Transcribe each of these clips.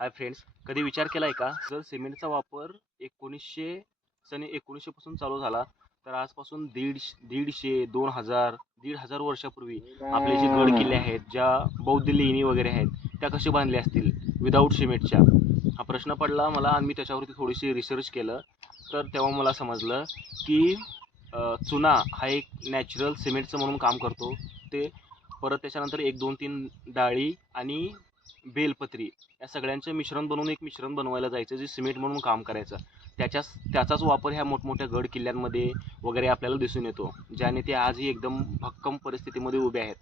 Hi friends, कधी विचार केलाय का जर सिमेंटचा वापर 1900 पासून चालू झाला तर आजपासून 1,500 वर्षापूर्वी आपले जे गड किल्ले आहेत, ज्या बौद्ध लेणी वगैरे आहेत, त्या कसे बांधले असतील विदाऊट सिमेंटच्या? हा प्रश्न पडला मला आणि मी त्याच्यावरती थोडीशी रिसर्च केलं. तर तेव्हा मला समजलं की चुना हा एक नॅचरल सिमेंटचं म्हणून काम करतो. ते परत त्याच्यानंतर 1, 2, 3 डाळी आणि बेलपत्री या सगळ्यांचं मिश्रण बनवून एक मिश्रण बनवायला जायचं, जे सिमेंट म्हणून काम करायचं. त्याचाच वापर ह्या मोठमोठ्या गड किल्ल्यांमध्ये वगैरे आपल्याला दिसून येतो, ज्याने ते आजही एकदम भक्कम परिस्थितीमध्ये उभे आहेत.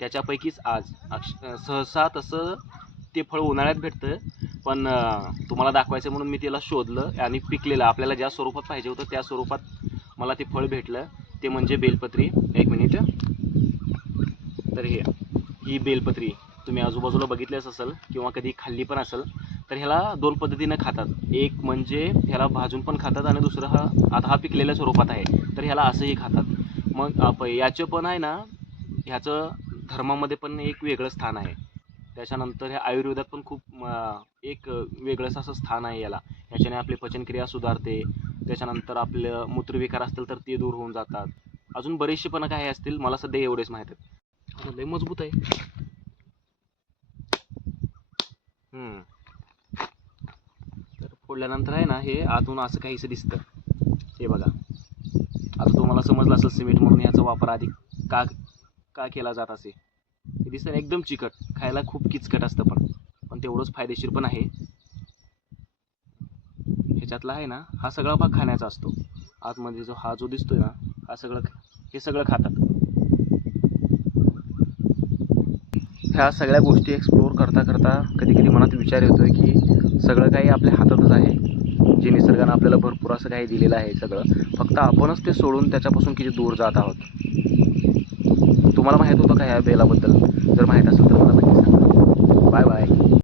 त्याच्यापैकीच आज सहसा तसं ते फळ उन्हाळ्यात भेटतं, पण तुम्हाला दाखवायचं म्हणून मी त्याला शोधलं आणि पिकलेलं आपल्याला ज्या स्वरूपात पाहिजे होतं त्या स्वरूपात मला ते फळ भेटलं. ते म्हणजे बेलपत्री. एक मिनिट. तर ही बेलपत्री तुम्ही आजूबाजूला बघितलीच असेल किंवा कधी खाल्ली पण असेल. तर ह्याला 2 पद्धतीनं खातात. एक म्हणजे ह्याला भाजून पण खातात आणि दुसरं आता हा पिकलेल्या स्वरूपात आहे तर ह्याला असंही खातात. मग याचं पण आहे ना, ह्याचं धर्मामध्ये पण एक वेगळं स्थान आहे. त्याच्यानंतर ह्या आयुर्वेदात पण खूप एक वेगळंच असं स्थान आहे याला. याच्याने आपली पचनक्रिया सुधारते. त्याच्यानंतर आपलं मूत्रविकार असतील तर ते दूर होऊन जातात. अजून बरेचसे पण काही असतील, मला सध्या एवढेच माहीत आहेत. लय मजबूत आहे. तर फोडल्यानंतर आहे ना, हे आतून असं काहीसं दिसतं. हे बघा, आता तुम्हाला समजलं असेल सिमेंट म्हणून ह्याचा वापर आधी का का केला जात असे. हे दिसतं एकदम चिकट, खायला खूप किचकट असतं, पण तेवढंच फायदेशीर पण आहे. ह्याच्यातला आहे ना, हा सगळा भाग खाण्याचा असतो. आतमध्ये हा जो दिसतोय ना, हे सगळं खातात. ह्या सगळ्या गोष्टी एक्सप्लोअर करता करता कधी कधी मनात विचार येतोय की सगळं काही आपल्या हातातच आहे. जे निसर्गानं आपल्याला भरपूर असं काही दिलेलं आहे सगळं, फक्त आपणच ते सोडून त्याच्यापासून किती दूर जात आहोत. तुम्हाला माहीत होतं का ह्या बेलाबद्दल? जर माहीत असेल तर मला